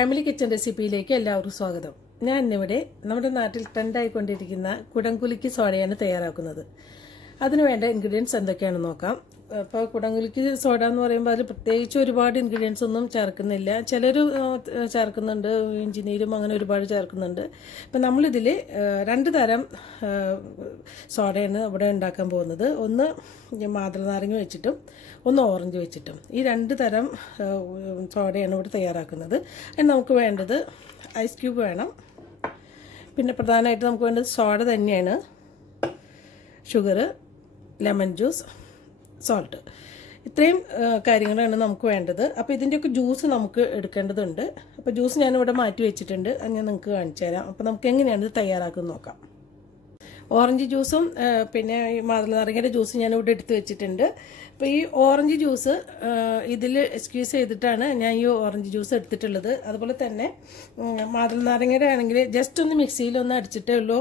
Family kitchen റെസിപ്പിയിലേക്ക് എല്ലാവർക്കും സ്വാഗതം. ഞാൻ ഇന്നിവിടെ നമ്മുടെ നാട്ടിൽ ട്രെൻഡായിക്കൊണ്ടിരിക്കുന്ന കുടം കുലുക്കി സോഡയാണ് തയ്യാറാക്കുന്നത്. അതിനുവേണ്ട ഇൻഗ്രീഡിയൻസ് എന്തൊക്കെയാണെന്ന് നോക്കാം. അപ്പോൾ കുടം കുലുക്കി സോഡ എന്ന് പറയുമ്പോൾ അതിൽ പ്രത്യേകിച്ച് ഒരുപാട് ഇൻഗ്രീഡിയൻസ് ഒന്നും ചേർക്കുന്നില്ല. ചിലർ ചേർക്കുന്നുണ്ട്, ഇഞ്ചിനീരും അങ്ങനെ ഒരുപാട് ചേർക്കുന്നുണ്ട്. അപ്പം നമ്മളിതിൽ രണ്ട് തരം സോഡയാണ് ഇവിടെ ഉണ്ടാക്കാൻ പോകുന്നത്. ഒന്ന് മാതളനാരങ്ങ വെച്ചിട്ടും ഒന്ന് ഓറഞ്ച് വെച്ചിട്ടും. ഈ രണ്ട് തരം സോഡയാണ് ഇവിടെ തയ്യാറാക്കുന്നത്. അതിന് നമുക്ക് വേണ്ടത് ഐസ് ക്യൂബ് വേണം. പിന്നെ പ്രധാനമായിട്ട് നമുക്ക് വേണ്ടത് സോഡ തന്നെയാണ്, ഷുഗർ, ലെമൺ ജ്യൂസ്, സോൾട്ട്. ഇത്രയും കാര്യങ്ങളാണ് നമുക്ക് വേണ്ടത്. അപ്പോൾ ഇതിൻ്റെയൊക്കെ ജ്യൂസ് നമുക്ക് എടുക്കേണ്ടതുണ്ട്. അപ്പോൾ ജ്യൂസ് ഞാനിവിടെ മാറ്റി വെച്ചിട്ടുണ്ട്, അത് ഞാൻ നിങ്ങൾക്ക് കാണിച്ചു തരാം. അപ്പോൾ നമുക്ക് എങ്ങനെയാണ് ഇത് തയ്യാറാക്കുന്നത് നോക്കാം. ഓറഞ്ച് ജ്യൂസും പിന്നെ ഈ മാതളനാരങ്ങയുടെ ജ്യൂസും ഞാനിവിടെ എടുത്ത് വെച്ചിട്ടുണ്ട്. അപ്പോൾ ഈ ഓറഞ്ച് ജ്യൂസ് ഇതിൽ സ്ക്വീസ് ചെയ്തിട്ടാണ് ഞാൻ ഈ ഓറഞ്ച് ജ്യൂസ് എടുത്തിട്ടുള്ളത്. അതുപോലെ തന്നെ മാതളനാരങ്ങയുടെ ആണെങ്കിൽ ജസ്റ്റ് ഒന്ന് മിക്സിയിലൊന്ന് അടിച്ചിട്ടേ ഉള്ളൂ,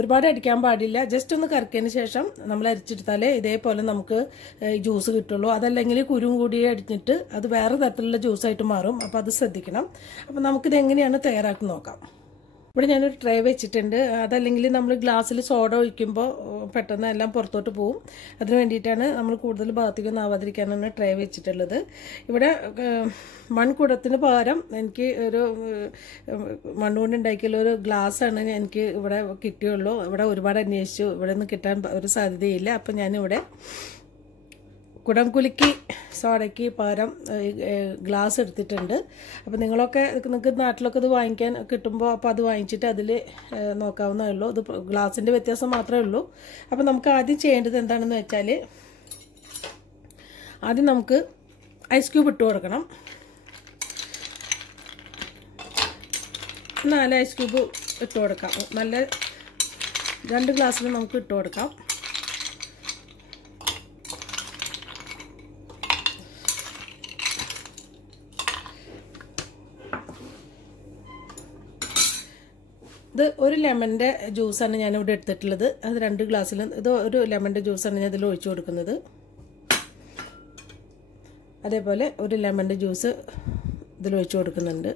ഒരുപാട് അടിക്കാൻ പാടില്ല. ജസ്റ്റ് ഒന്ന് കറക്കിയതിന് ശേഷം നമ്മൾ അരിച്ചെടുത്താലേ ഇതേപോലെ നമുക്ക് ജ്യൂസ് കിട്ടുള്ളൂ. അതല്ലെങ്കിൽ കുരും കൂടി അടിച്ചിട്ട് അത് വേറെ തരത്തിലുള്ള ജ്യൂസായിട്ട് മാറും. അപ്പോൾ അത് ശ്രദ്ധിക്കണം. അപ്പോൾ നമുക്കിത് എങ്ങനെയാണ് തയ്യാറാക്കി നോക്കാം. ഇവിടെ ഞാനൊരു ട്രേ വെച്ചിട്ടുണ്ട്. അതല്ലെങ്കിൽ നമ്മൾ ഗ്ലാസ്സിൽ സോഡ ഒഴിക്കുമ്പോൾ പെട്ടെന്ന് എല്ലാം പുറത്തോട്ട് പോവും. അതിന് വേണ്ടിയിട്ടാണ് നമ്മൾ കൂടുതൽ ഭാഗത്തേക്കൊന്നും ആവാതിരിക്കാനാണ് ട്രേ വെച്ചിട്ടുള്ളത്. ഇവിടെ മൺകുടത്തിന് പകരം എനിക്ക് ഒരു മണ്ണുകൊണ്ട് ഉണ്ടാക്കിയുള്ള ഒരു ഗ്ലാസ്സാണ് എനിക്ക് ഇവിടെ കിട്ടിയുള്ളൂ. ഇവിടെ ഒരുപാട് അന്വേഷിച്ചു, ഇവിടെ നിന്ന് കിട്ടാൻ ഒരു സാധ്യതയില്ല. അപ്പം ഞാനിവിടെ കുടം കുലുക്കി സോഡയ്ക്ക് പകരം ഗ്ലാസ് എടുത്തിട്ടുണ്ട്. അപ്പോൾ നിങ്ങൾക്ക് നാട്ടിലൊക്കെ ഇത് വാങ്ങിക്കാൻ കിട്ടുമ്പോൾ അപ്പോൾ അത് വാങ്ങിച്ചിട്ട് അതിൽ നോക്കാവുന്നേ ഉള്ളൂ. ഇത് ഗ്ലാസിൻ്റെ വ്യത്യാസം മാത്രമേ ഉള്ളൂ. അപ്പോൾ നമുക്ക് ആദ്യം ചെയ്യേണ്ടത് എന്താണെന്ന് വെച്ചാൽ, ആദ്യം നമുക്ക് ഐസ് ക്യൂബ് ഇട്ട് കൊടുക്കണം. 4 ഐസ് ക്യൂബ് ഇട്ട് കൊടുക്കാം. നല്ല 2 ഗ്ലാസ്സിൽ നമുക്ക് ഇട്ട് കൊടുക്കാം. ഇത് ഒരു ലെമണിൻ്റെ ജ്യൂസാണ് ഞാനിവിടെ എടുത്തിട്ടുള്ളത്. അത് 2 ഗ്ലാസ്സിൽ ഇത് ഒരു ലെമണിൻ്റെ ജ്യൂസാണ് ഞാൻ ഇതിൽ ഒഴിച്ചു കൊടുക്കുന്നത്. അതേപോലെ ഒരു ലെമണിൻ്റെ ജ്യൂസ് ഇതിൽ ഒഴിച്ചു കൊടുക്കുന്നുണ്ട്.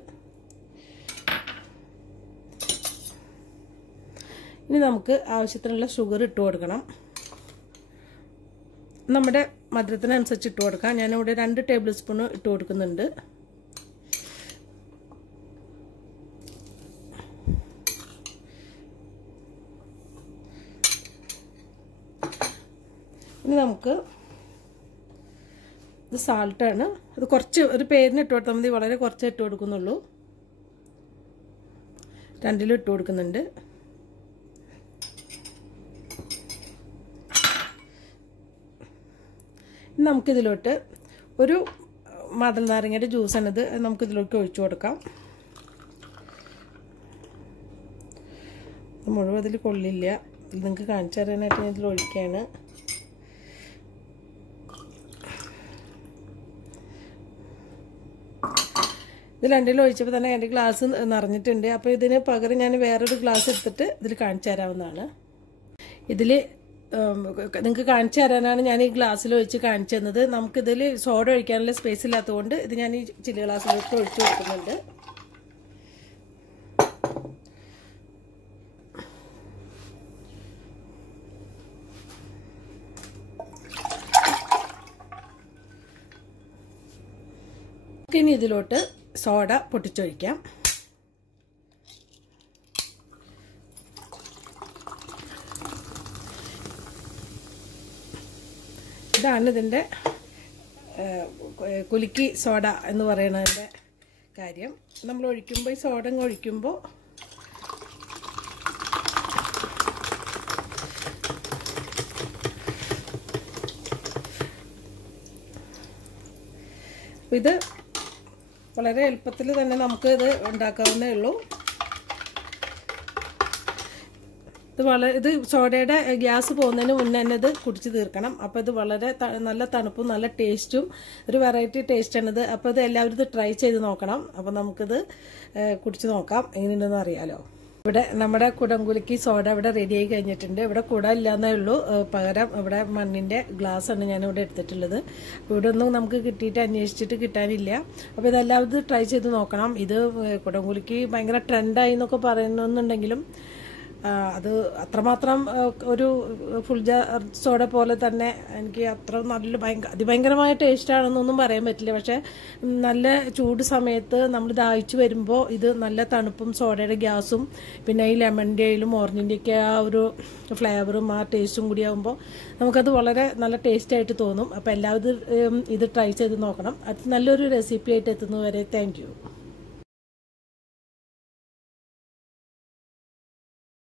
ഇനി നമുക്ക് ആവശ്യത്തിനുള്ള ഷുഗർ ഇട്ട് കൊടുക്കണം. നമ്മുടെ മധുരത്തിനനുസരിച്ച് ഇട്ട് കൊടുക്കാം. ഞാനിവിടെ 2 ടേബിൾ സ്പൂൺ ഇട്ട് കൊടുക്കുന്നുണ്ട്. ഇനി നമുക്ക് ഇത് സാൾട്ടാണ്. അത് കുറച്ച് ഒരു പേരിന് ഇട്ട് കൊടുത്താൽ മതി, വളരെ കുറച്ച് ഇട്ട് കൊടുക്കുന്നുള്ളൂ. 2 ഇട്ട് കൊടുക്കുന്നുണ്ട്. ഇനി നമുക്കിതിലോട്ട് ഒരു മാതളനാരങ്ങയുടെ ജ്യൂസാണിത്, നമുക്കിതിലോട്ട് ഒഴിച്ചു കൊടുക്കാം. മുഴുവൻ ഇതിൽ കൊള്ളില്ല, നിങ്ങൾക്ക് കാണിച്ചു തരാനായിട്ട് ഞാൻ ഇതിൽ ഒഴിക്കുകയാണ്. ഇത് 2 ഒഴിച്ചപ്പോൾ തന്നെ എൻ്റെ ഗ്ലാസ് നിറഞ്ഞിട്ടുണ്ട്. അപ്പോൾ ഇതിന് പകരം ഞാൻ വേറൊരു ഗ്ലാസ് എടുത്തിട്ട് ഇതിൽ കാണിച്ചു തരാവുന്നതാണ്. ഇതിൽ നിങ്ങൾക്ക് കാണിച്ചു തരാനാണ് ഞാൻ ഈ ഗ്ലാസ്സിൽ ഒഴിച്ച് കാണിച്ചു തന്നത്. നമുക്കിതിൽ സോഡ ഒഴിക്കാനുള്ള സ്പേസ് ഇല്ലാത്തതുകൊണ്ട് ഇത് ഞാൻ ഈ ചില്ല് ഗ്ലാസ്സിലോട്ട് ഒഴിച്ചു കൊടുക്കുന്നുണ്ട്. ഇനി ഇതിലോട്ട് സോഡ പൊട്ടിച്ചൊഴിക്കാം. ഇതാണ് ഇതിൻ്റെ കുലുക്കി സോഡ എന്ന് പറയുന്നതിൻ്റെ കാര്യം. നമ്മൾ ഒഴിക്കുമ്പോൾ ഈ സോഡ ഒഴിക്കുമ്പോൾ ഇത് വളരെ എളുപ്പത്തിൽ തന്നെ നമുക്ക് ഇത് ഉണ്ടാക്കാവുന്നേ ഉള്ളൂ. ഇത് സോഡയുടെ ഗ്യാസ് പോകുന്നതിന് മുന്നേ തന്നെ ഇത് കുടിച്ച് തീർക്കണം. അപ്പോൾ ഇത് വളരെ നല്ല തണുപ്പും നല്ല ടേസ്റ്റും ഒരു വെറൈറ്റി ടേസ്റ്റാണിത്. അപ്പോൾ ഇത് എല്ലാവരും ഇത് ട്രൈ ചെയ്ത് നോക്കണം. അപ്പോൾ നമുക്കിത് കുടിച്ച് നോക്കാം എങ്ങനെയുണ്ടെന്ന് അറിയാലോ. ഇവിടെ നമ്മുടെ കുടംകുലുക്കി സോഡ ഇവിടെ റെഡിയായി കഴിഞ്ഞിട്ടുണ്ട്. ഇവിടെ കുട ഇല്ലാന്നേ ഉള്ളൂ, പകരം ഇവിടെ മണ്ണിന്റെ ഗ്ലാസ് ആണ് ഞാൻ ഇവിടെ എടുത്തിട്ടുള്ളത്. ഇവിടെ ഒന്നും നമുക്ക് കിട്ടിയിട്ട് അന്വേഷിച്ചിട്ട് കിട്ടാനില്ല. അപ്പോൾ ഇതെല്ലാവരും ട്രൈ ചെയ്ത് നോക്കണം. ഇത് കുടംകുലുക്കി ഭയങ്കര ട്രെൻഡായി എന്നൊക്കെ പറയുന്നുണ്ടെങ്കിലും അത് അത്രമാത്രം ഒരു ഫുൾ ജാർ സോഡ പോലെ തന്നെ എനിക്ക് അത്ര നല്ല അതിഭയങ്കരമായ ടേസ്റ്റാണെന്നൊന്നും പറയാൻ പറ്റില്ല. പക്ഷെ നല്ല ചൂട് സമയത്ത് നമ്മൾ ദാഹിച്ചു വരുമ്പോൾ ഇത് നല്ല തണുപ്പും സോഡയുടെ ഗ്യാസും പിന്നെ ഈ ലെമണിൻ്റെയിലും ഓറഞ്ചിൻ്റെയൊക്കെ ആ ഒരു ഫ്ലേവറും ആ ടേസ്റ്റും കൂടി ആകുമ്പോൾ നമുക്കത് വളരെ നല്ല ടേസ്റ്റായിട്ട് തോന്നും. അപ്പോൾ എല്ലാവരും ഇത് ട്രൈ ചെയ്ത് നോക്കണം. അത് നല്ലൊരു റെസിപ്പി ആയിട്ട് എത്തുന്നവരെ താങ്ക് യു.